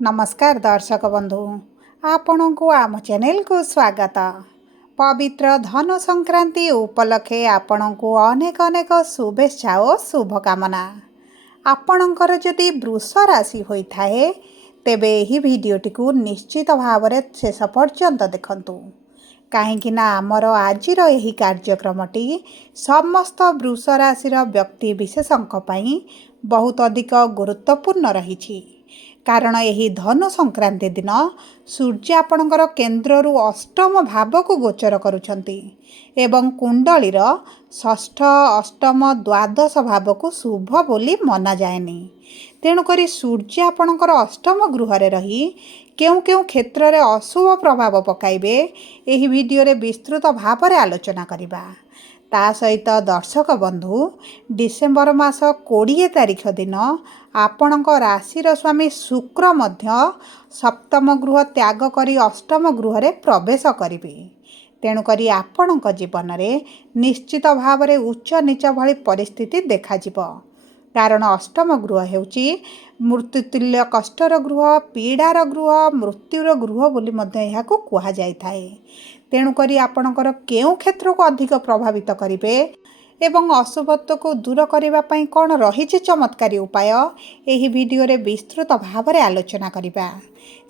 नमस्कार दर्शक बंधु आपण को आम चैनल को स्वागत। पवित्र धनु संक्रांति उपलक्षे आपण को अनेक अनेक शुभेच्छा और शुभकामना। आपणकर जदि वृष राशि होता है तेबे यही भिडटी को निश्चित भाव में शेष पर्यंत देखंतु कहीं आमर आज यही कार्यक्रमटी समस्त वृष राशि व्यक्ति विशेषों बहुत अधिक गुरुत्वपूर्ण रही। कारण यही धनु संक्रांति दिन सूर्य आपणकर केन्द्रु अष्टम भाव को गोचर करुछंती एवं कुंडलीर षष्ठ अष्टम द्वादश भाव को शुभ बोली मना जाएनी। तेणुकरी सूर्य आपणकर अष्टम गृह रही केउ केउ क्षेत्र में अशुभ प्रभाव पकाइबे एही वीडियो रे विस्तृत भाव में आलोचना करिबा। ता सहित दर्शक बंधु डिसेम्बर मास 20 तारिख दिन आपणक राशिर स्वामी शुक्र मध्य सप्तम गृह त्याग करी अष्टम गृह रे प्रवेश करिबे। तेणुकरी आपणक जीवन में निश्चित भाव में उच्च नीच भली परिस्थिति देखाजिब। कारण अष्टम गृह हेउची मृत्युतुल्य कष्टर गृह, पीड़ार गृह, मृत्युर गृह बोली मध्य एहाकू कुहा जाइथाए। तेणुकरी आपणकर केउ क्षेत्र को अधिक प्रभावित करिवे एवं अशुभत्व को दूर करने पाई कौन रही चमत्कारी उपाय एही वीडियो रे विस्तृत भाव में आलोचना करिबा।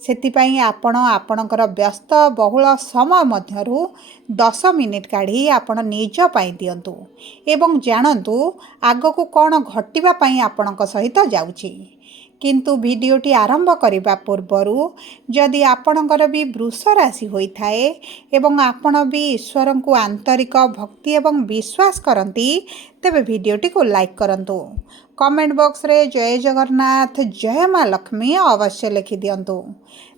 सेतिपाई आपण आपणकर व्यस्त बहुल समय मध्यरु 10 मिनिट काढ़ी आपण निज पाई दियंतु एवं जानतु आगकू कौन घटिबा पाई आपणक सहित जाउची। किंतु वीडियोटी आरंभ करने पूर्वरु जदि आपणकर भी वृष राशि होता है एवं आपण भी ईश्वर को आंतरिक भक्ति एवं विश्वास करती तेबे वीडियोटी को लाइक करंतु। कमेंट बॉक्स रे जय जगन्नाथ जय माँ लक्ष्मी अवश्य लिखि दियंतु।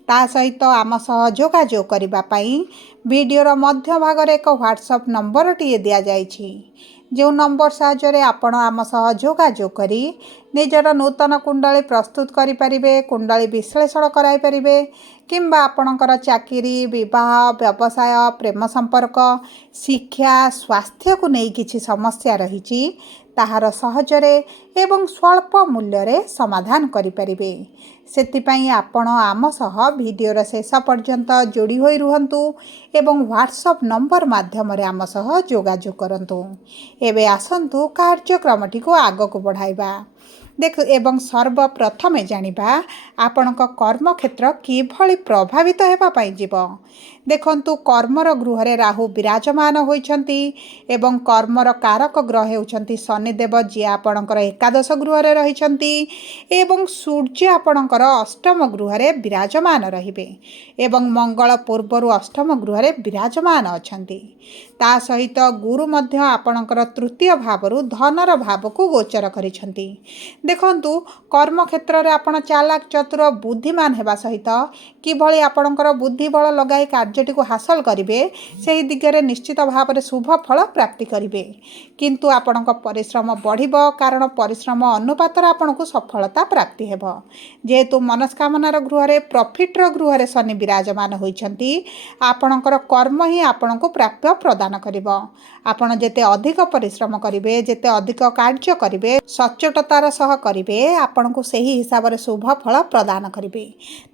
ता सहित आम सह जोगाजोग करबा पई वीडियोर मध्य भाग रे एक व्हाट्सएप नंबर टी दिया जाइछि। जो नंबर साहाय्य आपण आम सह जोगाजोग करी निजर नूतन कुंडली प्रस्तुत करि परिबे, कुंडली विश्लेषण कराई परिबे किंबा आपणकर चाकरी, विवाह, व्यवसाय, प्रेम संपर्क, शिक्षा, स्वास्थ्य को नहीं किछि समस्या रही ताहार सहजरे एवं स्वल्प मूल्य रे समाधान करि परिबे। सेतिपाई आपण आम सह वीडियोर शेष पर्यंत जोड़ी होई रुहंतु एवं व्हाट्सएप नंबर माध्यम रे आम सह जोगाजोग करंतु। एबे आसंतु कार्यक्रमटी को आग को बढ़ाइबा। देख एवं सर्वप्रथम जानिबा आपणक कर्म क्षेत्र किभली प्रभावित हेबा पाई जीव। देखंतु कर्मर गृह रे राहु विराजमान होइछंती एवं कर्मर कारक ग्रह हेउछंती शनिदेव जी आपणकर एकादश गृह रे रहिछंती एवं सूर्य आपणकर अष्टम गृह रे विराजमान रहिबे एवं मंगल पूर्वरु अष्टम गृह रे विराजमान अछंती। ता सहित गुरु मध्य आपणकर तृतीय भावरु धनर भाव को गोचर करिछंती। देखंतु कर्म क्षेत्र रे आपण चालाक चतुर बुद्धिमान हेबा सहित किभली आपणकर बुद्धि बल लगाई कार्यटी को हासिल करिवे सेही दिगरे निश्चित भाव में शुभ फल प्राप्ति करिवे। किंतु आपणक परिश्रम बढ़िबो कारण परिश्रम अनुपात आपणको सफलता प्राप्ति हेबो। जेहेतु मनस्कामनार गृह रे प्रॉफिटर गृह रे शनि विराजमान होइछंती आपणकर कर्म ही आपणको प्राप्य प्रदान करिवो। आपण जेते अधिक परिश्रम करिवे, जेते अधिक कार्य करिवे, सचोटतार सह करिवे आपणको सही हिसाब रे शुभ फल प्रदान करिवे।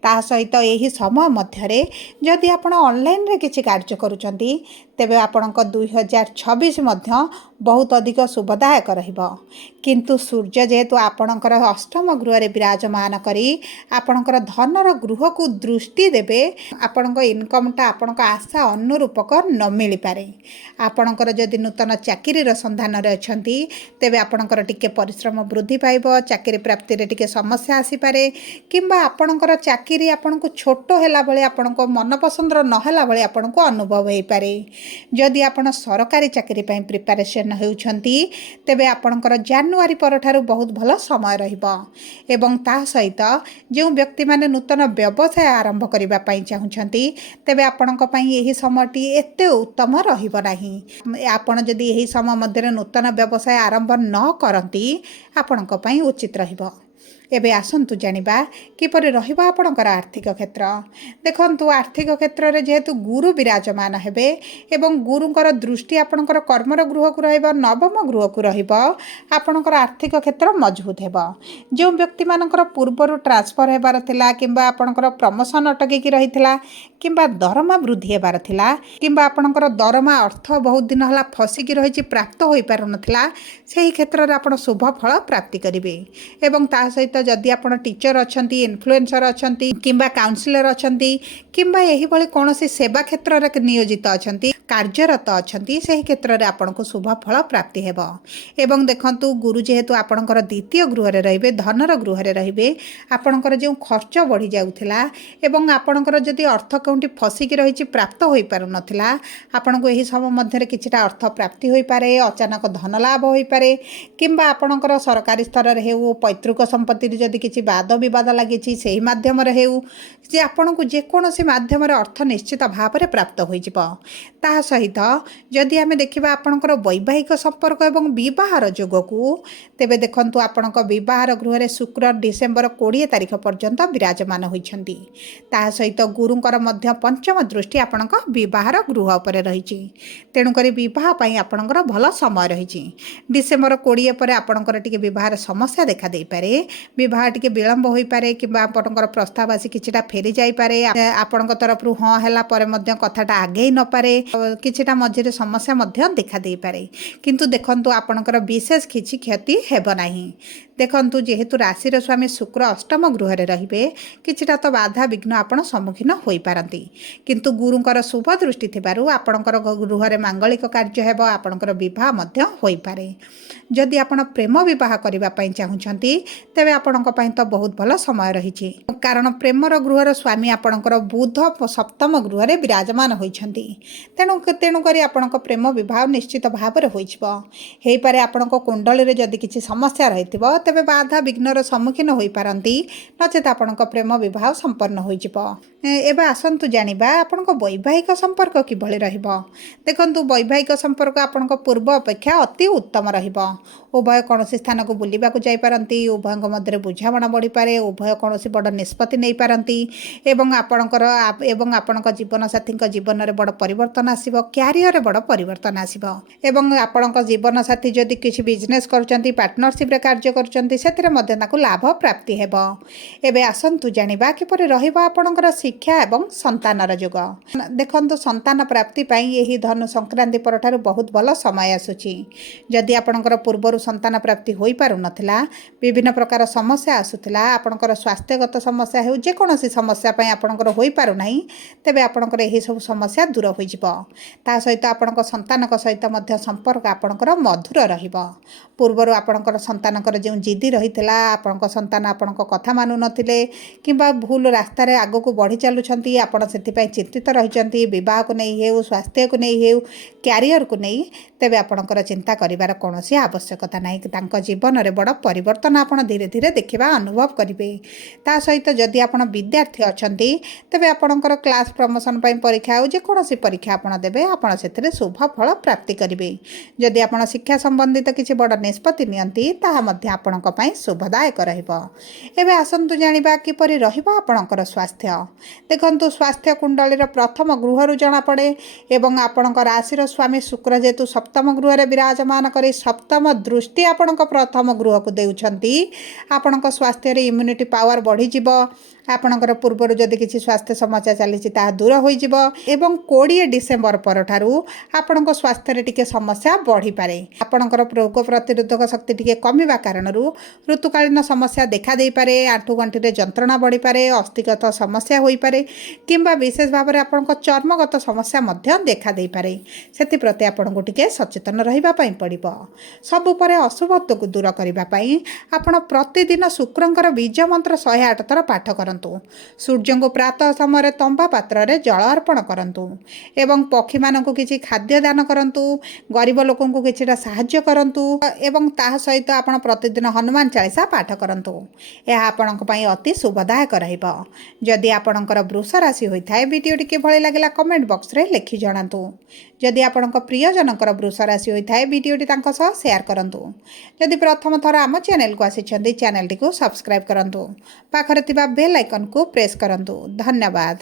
ता सहित एही समय मध्यरे जदि आपण ऑनलाइन रे किछि कार्य करूचंती तेबे आपणक 2026 मध्य बहुत अधिक शुभदायक रहिबो। किंतु सूर्य जेहेतु आपणकर अष्टम गृह रे विराजमान करी आपणकर धनर गृह को दृष्टि देबे आपणक इनकमटा आपणक आशा अनुरूपक न मिली पारे। आपणकर जदि नूतन चाकरी रो संधान रे अछंती तेबे आपणकर टिके परिश्रम वृद्धि पाइबो, चाकरी प्राप्ति रे टिके समस्या आसी पारे किंबा आपणकर चाकरी आपणको छोट होला भले आपणको मन पसंदर न होला भले आपणको अनुभव होई पारे। जदि आपण सरकारी चाकरी पई प्रिपरेशन हेउछंती तेबे आपणकर जनवरी परठारु बहुत भल समय रहिबो एवं ता सहित जो व्यक्ति माने नूतन व्यवसाय आरंभ करिबा पई चाहुछंती तेबे आपणक पई एही समयटी एते उत्तम रहिबो नाही। आपण जदि एही समय मध्यरे नूतन व्यवसाय आरंभ न करंती आपणक पई उचित रहिबो। ଏବେ ଆସନ୍ତୁ ଜାଣିବା କିପରି ରହିବ ଆପଣଙ୍କର ଆର୍ଥିକ କ୍ଷେତ୍ର। ଦେଖନ୍ତୁ, ଆର୍ଥିକ କ୍ଷେତ୍ରରେ ଯେହେତୁ ଗୁରୁ ବିରାଜମାନ ହେବେ ଏବଂ ଗୁରୁଙ୍କର ଦୃଷ୍ଟି ଆପଣଙ୍କର କର୍ମର ଗୃହକୁ ରହିବ, ନବମ ଗୃହକୁ ରହିବ, ଆପଣଙ୍କର ଆର୍ଥିକ କ୍ଷେତ୍ର ମଜବୁତ ହେବ। ଯେଉଁ ବ୍ୟକ୍ତିମାନଙ୍କର ପୂର୍ବରୁ ଟ୍ରାନ୍ସଫର ହେବାର ଥିଲା କିମ୍ବା ଆପଣଙ୍କର ପ୍ରମୋସନ୍ ଅଟକିକି ରହିଥିଲା କିମ୍ବା ଦରମା ବୃଦ୍ଧି ହେବାର ଥିଲା କିମ୍ବା ଆପଣଙ୍କର ଦରମା ଅର୍ଥ ବହୁତ ଦିନ ହେଲା ଫସିକି ରହିଛି, ପ୍ରାପ୍ତ ହୋଇପାରୁନଥିଲା, ସେହି କ୍ଷେତ୍ରରେ ଆପଣ ଶୁଭ ଫଳ ପ୍ରାପ୍ତି କରିବେ। ଏବଂ ତା ସହିତ ଯଦି ଆପଣ ଟିଚର ଅଛନ୍ତି, ଇନଫ୍ଲୁଏନ୍ସର ଅଛନ୍ତି କିମ୍ବା କାଉନସିଲର ଅଛନ୍ତି କିମ୍ବା ଏହିଭଳି କୌଣସି ସେବା କ୍ଷେତ୍ରରେ ନିୟୋଜିତ ଅଛନ୍ତି, କାର୍ଯ୍ୟରତ ଅଛନ୍ତି, ସେହି କ୍ଷେତ୍ରରେ ଆପଣଙ୍କୁ ଶୁଭ ଫଳ ପ୍ରାପ୍ତି ହେବ। ଏବଂ ଦେଖନ୍ତୁ, ଗୁରୁ ଯେହେତୁ ଆପଣଙ୍କର ଦ୍ୱିତୀୟ ଗୃହରେ ରହିବେ, ଧନର ଗୃହରେ ରହିବେ, ଆପଣଙ୍କର ଯେଉଁ ଖର୍ଚ୍ଚ ବଢ଼ିଯାଉଥିଲା ଏବଂ ଆପଣଙ୍କର ଯଦି ଅର୍ଥ କେଉଁଠି ଫସିକି ରହିଛି, ପ୍ରାପ୍ତ ହୋଇପାରୁନଥିଲା, ଆପଣଙ୍କୁ ଏହି ସମୟ ମଧ୍ୟରେ କିଛିଟା ଅର୍ଥ ପ୍ରାପ୍ତି ହୋଇପାରେ, ଅଚାନକ ଧନ ଲାଭ ହୋଇପାରେ କିମ୍ବା ଆପଣଙ୍କର ସରକାରୀ ସ୍ତରରେ ହେଉ, ପୈତୃକ ସମ୍ପତ୍ତିରେ ଯଦି କିଛି ବାଦ ବିବାଦ ଲାଗିଛି ସେହି ମାଧ୍ୟମରେ ହେଉ, ଯେ ଆପଣଙ୍କୁ ଯେକୌଣସି ମାଧ୍ୟମରେ ଅର୍ଥ ନିଶ୍ଚିତ ଭାବରେ ପ୍ରାପ୍ତ ହୋଇଯିବ। ତାହା ସହିତ ଯଦି ଆମେ ଦେଖିବା ଆପଣଙ୍କର ବୈବାହିକ ସମ୍ପର୍କ ଏବଂ ବିବାହର ଯୋଗକୁ, ତେବେ ଦେଖନ୍ତୁ ଆପଣଙ୍କ ବିବାହର ଗୃହରେ ଶୁକ୍ର ଡିସେମ୍ବର 20 ତାରିଖ ପର୍ଯ୍ୟନ୍ତ ବିରାଜମାନ ହୋଇଛନ୍ତି। ତାହା ସହିତ ଗୁରୁଙ୍କର ମଧ୍ୟ ପଞ୍ଚମ ଦୃଷ୍ଟି ଆପଣଙ୍କ ବିବାହର ଗୃହ ଉପରେ ରହିଛି। ତେଣୁକରି ବିବାହ ପାଇଁ ଆପଣଙ୍କର ଭଲ ସମୟ ରହିଛି। ଡିସେମ୍ବର 20 ପରେ ଆପଣଙ୍କର ଟିକେ ବିବାହର ସମସ୍ୟା ଦେଖା ଦେଇପାରେ, ବିବାହ ଟିକେ ବିଳମ୍ବ ହୋଇପାରେ କିମ୍ବା ଆପଣଙ୍କର ପ୍ରସ୍ତାବ ଆସି କିଛିଟା ଫେରି ଯାଇପାରେ, ଆପଣଙ୍କ ତରଫରୁ ହଁ ହେଲା ପରେ ମଧ୍ୟ କଥାଟା ଆଗେଇ ନପାରେ, କିଛିଟା ମଝିରେ ସମସ୍ୟା ମଧ୍ୟ ଦେଖା ଦେଇପାରେ। କିନ୍ତୁ ଦେଖନ୍ତୁ, ଆପଣଙ୍କର ବିଶେଷ କିଛି କ୍ଷତି ହେବ ନାହିଁ। ଦେଖନ୍ତୁ, ଯେହେତୁ ରାଶିର ସ୍ୱାମୀ ଶୁକ୍ର ଅଷ୍ଟମ ଗୃହରେ ରହିବେ, କିଛିଟା ତ ବାଧା ବିଘ୍ନ ଆପଣ ସମ୍ମୁଖୀନ ହୋଇପାରନ୍ତି, କିନ୍ତୁ ଗୁରୁଙ୍କର ଶୁଭ ଦୃଷ୍ଟି ଥିବାରୁ ଆପଣଙ୍କର ଗୃହରେ ମାଙ୍ଗଳିକ କାର୍ଯ୍ୟ ହେବ, ଆପଣଙ୍କର ବିବାହ ମଧ୍ୟ ହୋଇପାରେ। ଯଦି ଆପଣ ପ୍ରେମ ବିବାହ କରିବା ପାଇଁ ଚାହୁଁଛନ୍ତି, ତେବେ ଆପଣଙ୍କ ପାଇଁ ତ ବହୁତ ଭଲ ସମୟ ରହିଛି, କାରଣ ପ୍ରେମର ଗୃହର ସ୍ୱାମୀ ଆପଣଙ୍କର ବୁଧ ସପ୍ତମ ଗୃହରେ ବିରାଜମାନ ହୋଇଛନ୍ତି। ତେଣୁକରି ଆପଣଙ୍କ ପ୍ରେମ ବିବାହ ନିଶ୍ଚିତ ଭାବରେ ହୋଇଯିବ। ହୋଇପାରେ ଆପଣଙ୍କ କୁଣ୍ଡଳୀରେ ଯଦି କିଛି ସମସ୍ୟା ରହିଥିବ, ତେବେ ବାଧା ବିଘ୍ନର ସମ୍ମୁଖୀନ ହୋଇପାରନ୍ତି, ନଚେତ ଆପଣଙ୍କ ପ୍ରେମ ବିବାହ ସମ୍ପନ୍ନ ହୋଇଯିବ। ଏବେ ଆସନ୍ତୁ ଜାଣିବା ଆପଣଙ୍କ ବୈବାହିକ ସମ୍ପର୍କ କିଭଳି ରହିବ। ଦେଖନ୍ତୁ, ବୈବାହିକ ସମ୍ପର୍କ ଆପଣଙ୍କ ପୂର୍ବ ଅପେକ୍ଷା ଅତି ଉତ୍ତମ ରହିବ। ଉଭୟ କୌଣସି ସ୍ଥାନକୁ ବୁଲିବାକୁ ଯାଇପାରନ୍ତି, ଉଭୟଙ୍କ ମଧ୍ୟରେ ବୁଝାମଣା ବଢ଼ିପାରେ, ଉଭୟ କୌଣସି ବଡ଼ ନିଷ୍ପତ୍ତି ନେଇପାରନ୍ତି ଏବଂ ଆପଣଙ୍କ ଜୀବନସାଥୀଙ୍କ ଜୀବନରେ ବଡ଼ ପରିବର୍ତ୍ତନ ଆସିବ, କ୍ୟାରିୟରରେ ବଡ଼ ପରିବର୍ତ୍ତନ ଆସିବ। ଏବଂ ଆପଣଙ୍କ ଜୀବନସାଥୀ ଯଦି କିଛି ବିଜନେସ୍ କରୁଛନ୍ତି, ପାର୍ଟନରସିପ୍ରେ କାର୍ଯ୍ୟ କରୁଛନ୍ତି, ସେଥିରେ ମଧ୍ୟ ତାକୁ ଲାଭ ପ୍ରାପ୍ତି ହେବ। ଏବେ ଆସନ୍ତୁ ଜାଣିବା କିପରି ରହିବ ଆପଣଙ୍କର ଶିକ୍ଷା ଏବଂ ସନ୍ତାନର ଯୋଗ। ଦେଖନ୍ତୁ, ସନ୍ତାନ ପ୍ରାପ୍ତି ପାଇଁ ଏହି ଧନୁ ସଂକ୍ରାନ୍ତି ପରଠାରୁ ବହୁତ ଭଲ ସମୟ ଆସୁଛି। ଯଦି ଆପଣଙ୍କର ପୂର୍ବରୁ ସନ୍ତାନ ପ୍ରାପ୍ତି ହୋଇପାରୁନଥିଲା, ବିଭିନ୍ନ ପ୍ରକାର ସମସ୍ୟା ଆସୁଥିଲା, ଆପଣଙ୍କର ସ୍ୱାସ୍ଥ୍ୟଗତ ସମସ୍ୟା ହେଉ, ଯେକୌଣସି ସମସ୍ୟା ପାଇଁ ଆପଣଙ୍କର ହୋଇପାରୁନାହିଁ, ତେବେ ଆପଣଙ୍କର ଏହିସବୁ ସମସ୍ୟା ଦୂର ହୋଇଯିବ। ତା ସହିତ ଆପଣଙ୍କ ସନ୍ତାନଙ୍କ ସହିତ ମଧ୍ୟ ସମ୍ପର୍କ ଆପଣଙ୍କର ମଧୁର ରହିବ। ପୂର୍ବରୁ ଆପଣଙ୍କର ସନ୍ତାନଙ୍କର ଯେଉଁ ଜିଦି ରହିଥିଲା, ଆପଣଙ୍କ ସନ୍ତାନ ଆପଣଙ୍କ କଥା ମାନୁନଥିଲେ କିମ୍ବା ଭୁଲ ରାସ୍ତାରେ ଆଗକୁ ବଢ଼ି ଚାଲୁଛନ୍ତି, ଆପଣ ସେଥିପାଇଁ ଚିନ୍ତିତ ରହିଛନ୍ତି, ବିବାହକୁ ନେଇ ହେଉ, ସ୍ୱାସ୍ଥ୍ୟକୁ ନେଇ ହେଉ, କ୍ୟାରିୟରକୁ ନେଇ, ତେବେ ଆପଣଙ୍କର ଚିନ୍ତା କରିବାର କୌଣସି ଆବଶ୍ୟକତା ନାହିଁ। ତାଙ୍କ ଜୀବନରେ ବଡ଼ ପରିବର୍ତ୍ତନ ଆପଣ ଧୀରେ ଧୀରେ ଦେଖିବା ଅନୁଭବ କରିବେ। ତା ସହିତ ଯଦି ଆପଣ ବିଦ୍ୟାର୍ଥୀ ଅଛନ୍ତି, ତେବେ ଆପଣଙ୍କର କ୍ଲାସ୍ ପ୍ରମୋସନ୍ ପାଇଁ ପରୀକ୍ଷା ହେଉ, ଯେକୌଣସି ପରୀକ୍ଷା ଆପଣ ଦେବେ, ଆପଣ ସେଥିରେ ଶୁଭ ଫଳ ପ୍ରାପ୍ତି କରିବେ। ଯଦି ଆପଣ ଶିକ୍ଷା ସମ୍ବନ୍ଧିତ କିଛି ବଡ଼ ନିଷ୍ପତ୍ତି ନିଅନ୍ତି, ତାହା ମଧ୍ୟ ଆପଣଙ୍କ ପାଇଁ ଶୁଭଦାୟକ ରହିବ। ଏବେ ଆସନ୍ତୁ ଜାଣିବା କିପରି ରହିବ ଆପଣଙ୍କର ସ୍ୱାସ୍ଥ୍ୟ। ଦେଖନ୍ତୁ, ସ୍ୱାସ୍ଥ୍ୟ କୁଣ୍ଡଳୀର ପ୍ରଥମ ଗୃହରୁ ଜଣାପଡ଼େ ଏବଂ ଆପଣଙ୍କ ରାଶିର ସ୍ୱାମୀ ଶୁକ୍ର ଯେହେତୁ ସପ୍ତମ ଗୃହରେ ବିରାଜମାନ କରି ସପ୍ତମ ଦୃଷ୍ଟି ଆପଣଙ୍କ ପ୍ରଥମ ଗୃହକୁ ଦେଉଛନ୍ତି, ଆପଣଙ୍କ ସ୍ୱାସ୍ଥ୍ୟରେ ଇମ୍ୟୁନିଟି ପାୱାର ବଢ଼ିଯିବ। ଆପଣଙ୍କର ପୂର୍ବରୁ ଯଦି କିଛି ସ୍ୱାସ୍ଥ୍ୟ ସମସ୍ୟା ଚାଲିଛି, ତାହା ଦୂର ହୋଇଯିବ ଏବଂ 20 ଡିସେମ୍ବର ପରଠାରୁ ଆପଣଙ୍କ ସ୍ୱାସ୍ଥ୍ୟରେ ଟିକେ ସମସ୍ୟା ବଢ଼ିପାରେ। ଆପଣଙ୍କର ରୋଗ ପ୍ରତିରୋଧକ ଶକ୍ତି ଟିକେ କମିବା କାରଣରୁ ଋତୁକାଳୀନ ସମସ୍ୟା ଦେଖା ଦେଇପାରେ, ଆଣ୍ଠୁଗଣ୍ଠିରେ ଯନ୍ତ୍ରଣା ବଢ଼ିପାରେ, ଅସ୍ଥିଗତ ସମସ୍ୟା ହୋଇପାରେ କିମ୍ବା ବିଶେଷ ଭାବରେ ଆପଣଙ୍କ ଚର୍ମଗତ ସମସ୍ୟା ମଧ୍ୟ ଦେଖା ଦେଇପାରେ। ସେଥିପ୍ରତି ଆପଣଙ୍କୁ ଟିକେ ସଚେତନ ରହିବା ପାଇଁ ପଡ଼ିବ। ସବୁ ପରେ ଅଶୁଭତ୍ୱକୁ ଦୂର କରିବା ପାଇଁ ଆପଣ ପ୍ରତିଦିନ ଶୁକ୍ରଙ୍କର ବୀଜ ମନ୍ତ୍ର 108 ଥର ପାଠ କରନ୍ତୁ। ସୂର୍ଯ୍ୟଙ୍କୁ ପ୍ରାତଃ ସମୟରେ ତମ୍ବା ପାତ୍ରରେ ଜଳ ଅର୍ପଣ କରନ୍ତୁ ଏବଂ ପକ୍ଷୀମାନଙ୍କୁ କିଛି ଖାଦ୍ୟ ଦାନ କରନ୍ତୁ, ଗରିବ ଲୋକଙ୍କୁ କିଛିଟା ସାହାଯ୍ୟ କରନ୍ତୁ ଏବଂ ତାହା ସହିତ ଆପଣ ପ୍ରତିଦିନ ହନୁମାନ ଚାଳିଶା ପାଠ କରନ୍ତୁ। ଏହା ଆପଣଙ୍କ ପାଇଁ ଅତି ଶୁଭଦାୟକ ରହିବ। ଯଦି ଆପଣଙ୍କର ବୃଷ ରାଶି ହୋଇଥାଏ, ଭିଡ଼ିଓଟି କିଭଳି ଲାଗିଲା କମେଣ୍ଟ ବକ୍ସରେ ଲେଖି ଜଣାନ୍ତୁ। ଯଦି ଆପଣଙ୍କ ପ୍ରିୟଜନଙ୍କର ବୃଷ ରାଶି ହୋଇଥାଏ, ଭିଡ଼ିଓଟି ତାଙ୍କ ସହ ସେୟାର କରନ୍ତୁ। ଯଦି ପ୍ରଥମ ଥର ଆମ ଚ୍ୟାନେଲକୁ ଆସିଛନ୍ତି, ଚ୍ୟାନେଲଟିକୁ ସବସ୍କ୍ରାଇବ୍ କରନ୍ତୁ। ପାଖରେ ଥିବା ବେଲ୍ ଆଇକନ୍କୁ ପ୍ରେସ୍ କରନ୍ତୁ। ଧନ୍ୟବାଦ।